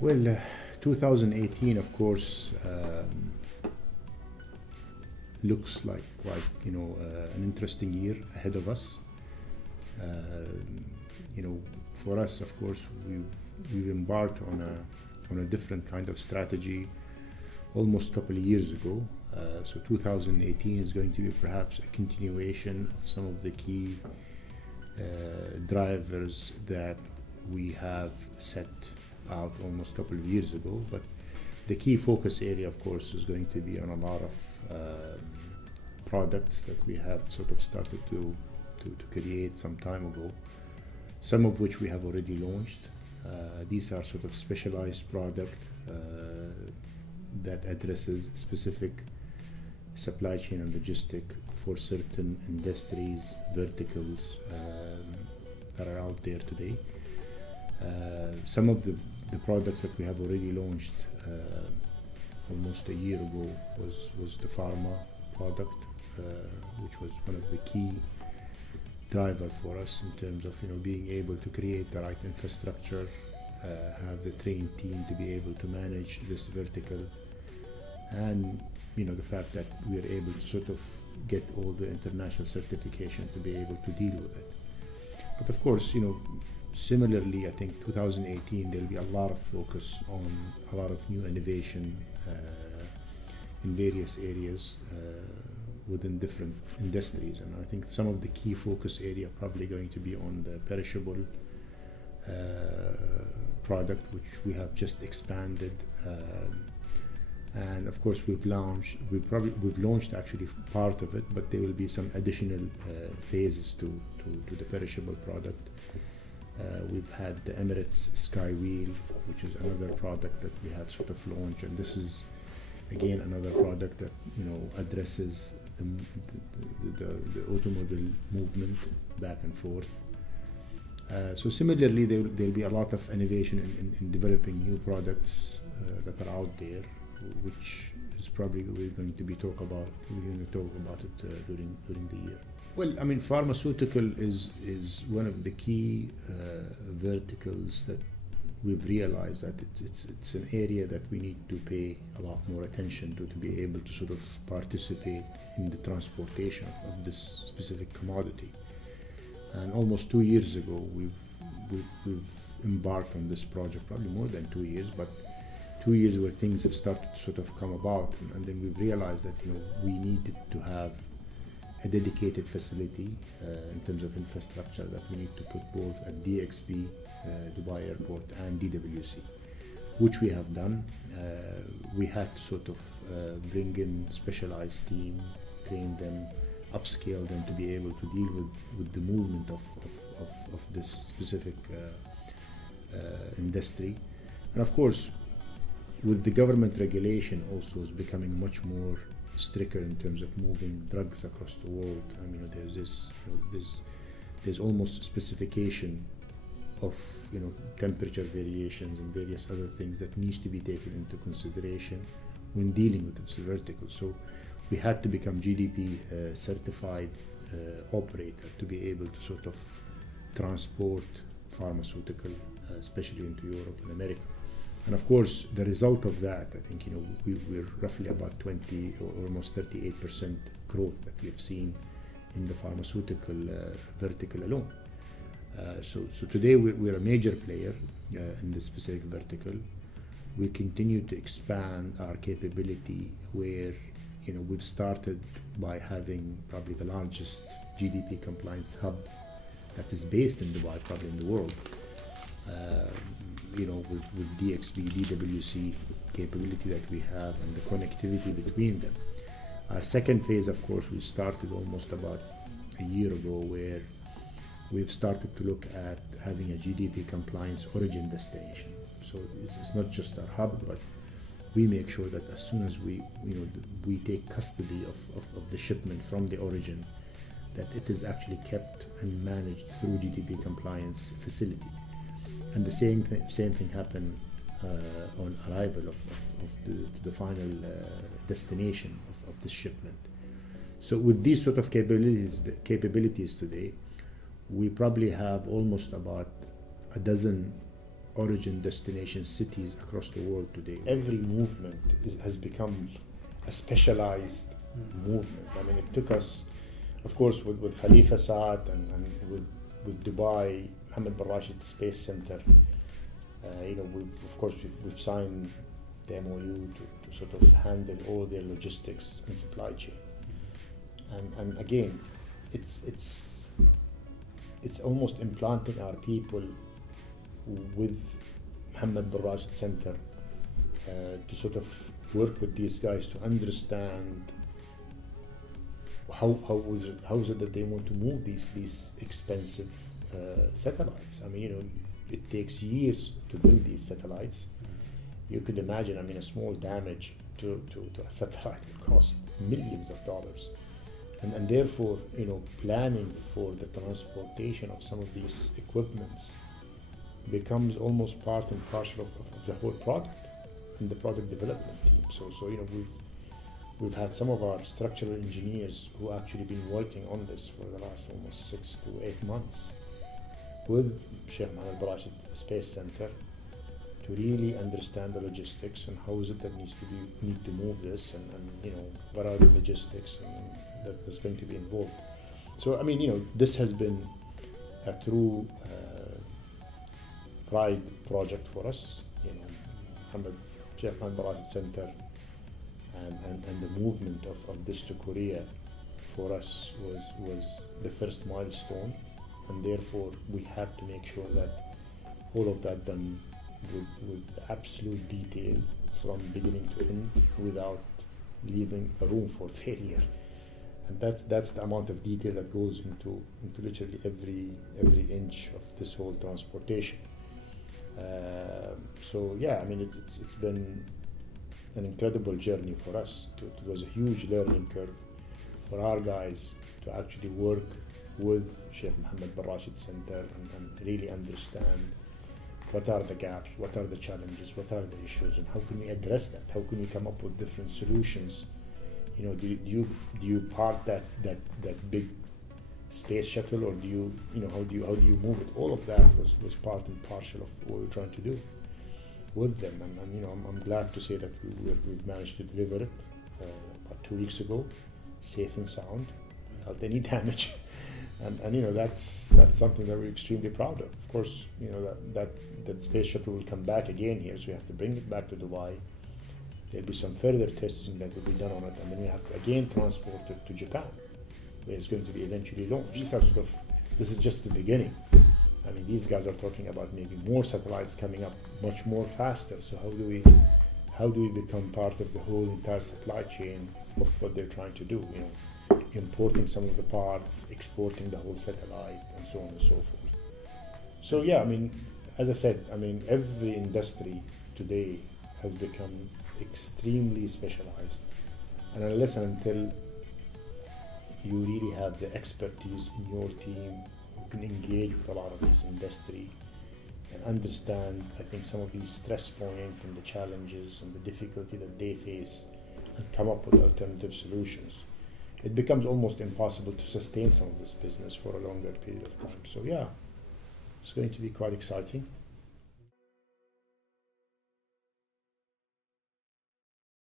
Well, 2018, of course, looks like quite, an interesting year ahead of us. For us, of course, we've embarked on a different kind of strategy almost a couple of years ago. So 2018 is going to be perhaps a continuation of some of the key drivers that we have set out almost a couple of years ago. But the key focus area, of course, is going to be on a lot of products that we have sort of started to create some time ago, some of which we have already launched. These are sort of specialized product that addresses specific supply chain and logistic for certain industries, verticals that are out there today. Some of the products that we have already launched almost a year ago was the pharma product, which was one of the key driver for us in terms of being able to create the right infrastructure, have the trained team to be able to manage this vertical, and the fact that we are able to sort of get all the international certification to be able to deal with it. But of course, similarly, I think 2018 there'll be a lot of focus on a lot of new innovation in various areas within different industries, and I think some of the key focus area probably going to be on the perishable product, which we have just expanded, and of course we've launched actually part of it, but there will be some additional phases to the perishable product. We've had the Emirates SkyWheel, which is another product that we have sort of launched, and this is again another product that addresses the automobile movement back and forth. So similarly, there'll be a lot of innovation in developing new products that are out there, which is probably we're going to talk about it during the year. Well, I mean, pharmaceutical is one of the key verticals that we've realized that it's an area that we need to pay a lot more attention to be able to sort of participate in the transportation of this specific commodity. And almost 2 years ago, we've embarked on this project, probably more than 2 years, but 2 years where things have started to sort of come about, and then we've realized that we needed to have a dedicated facility in terms of infrastructure that we need to put both at DXB, Dubai Airport, and DWC, which we have done. We had to sort of bring in specialized team, train them, upscale them to be able to deal with the movement of this specific industry. And of course, with the government regulation also is becoming much more stricter in terms of moving drugs across the world. I mean, there's this, there's almost specification of temperature variations and various other things that needs to be taken into consideration when dealing with this vertical. So we had to become GDP certified operator to be able to sort of transport pharmaceutical, especially into Europe and America. And of course, the result of that, I think, we're roughly about 20 or almost 38% growth that we've seen in the pharmaceutical vertical alone. So today we're a major player in this specific vertical. We continue to expand our capability where, we've started by having probably the largest GDP compliance hub that is based in Dubai, probably in the world. With DXB, DWC capability that we have and the connectivity between them. Our second phase, of course, we started almost about a year ago, where we've started to look at having a GDP compliance origin destination. So it's not just our hub, but we make sure that as soon as we take custody of the shipment from the origin, that it is actually kept and managed through GDP compliance facility. And the same thing happened on arrival of the final destination of the shipment. So with these sort of capabilities today, we probably have almost about a dozen origin destination cities across the world today. Every movement has become a specialized movement. I mean, it took us, of course, with KhalifaSat and with Dubai, Mohammed bin Rashid Space Center, we've signed the MOU to sort of handle all their logistics and supply chain. And again, it's almost implanting our people with Mohammed bin Rashid Center to sort of work with these guys to understand how is it that they want to move these expensive satellites. I mean, it takes years to build these satellites. You could imagine, I mean, a small damage to a satellite would cost millions of dollars. And therefore, planning for the transportation of some of these equipments becomes almost part and parcel of the whole product and the product development team. So we've had some of our structural engineers who actually been working on this for the last almost 6 to 8 months with Sheikh Mohammed bin Rashid Space Center to really understand the logistics and how is it that need to move this and what are the logistics and that's going to be involved. So I mean, this has been a true pride project for us. Sheikh Mohammed bin Rashid Center and the movement of this to Korea for us was the first milestone, and therefore we had to make sure that all of that done with absolute detail from beginning to end without leaving a room for failure. And that's the amount of detail that goes into literally every inch of this whole transportation. So yeah, I mean, it's been an incredible journey for us. It was a huge learning curve for our guys to actually work with Sheikh Mohammed bin Rashid Center and really understand what are the gaps, what are the challenges, what are the issues, and how can we address that? How can we come up with different solutions? Do you park that big space shuttle, or how do you move it? All of that was part and parcel of what we're trying to do with them, and I'm glad to say that we've managed to deliver it about 2 weeks ago, safe and sound, without any damage, and that's something that we're extremely proud of. Of course, that space shuttle will come back again here, so we have to bring it back to Dubai. There'll be some further testing that will be done on it, and then we have to again transport it to Japan, where it's going to be eventually launched. This is just the beginning. I mean, these guys are talking about maybe more satellites coming up much more faster. So how do we become part of the whole entire supply chain of what they're trying to do? Importing some of the parts, exporting the whole satellite, and so on and so forth. So yeah, I mean, as I said, I mean, every industry today has become extremely specialized, and unless and until you really have the expertise in your team who can engage with a lot of this industry and understand, I think, some of these stress points and the challenges and the difficulty that they face and come up with alternative solutions, it becomes almost impossible to sustain some of this business for a longer period of time. So yeah, it's going to be quite exciting.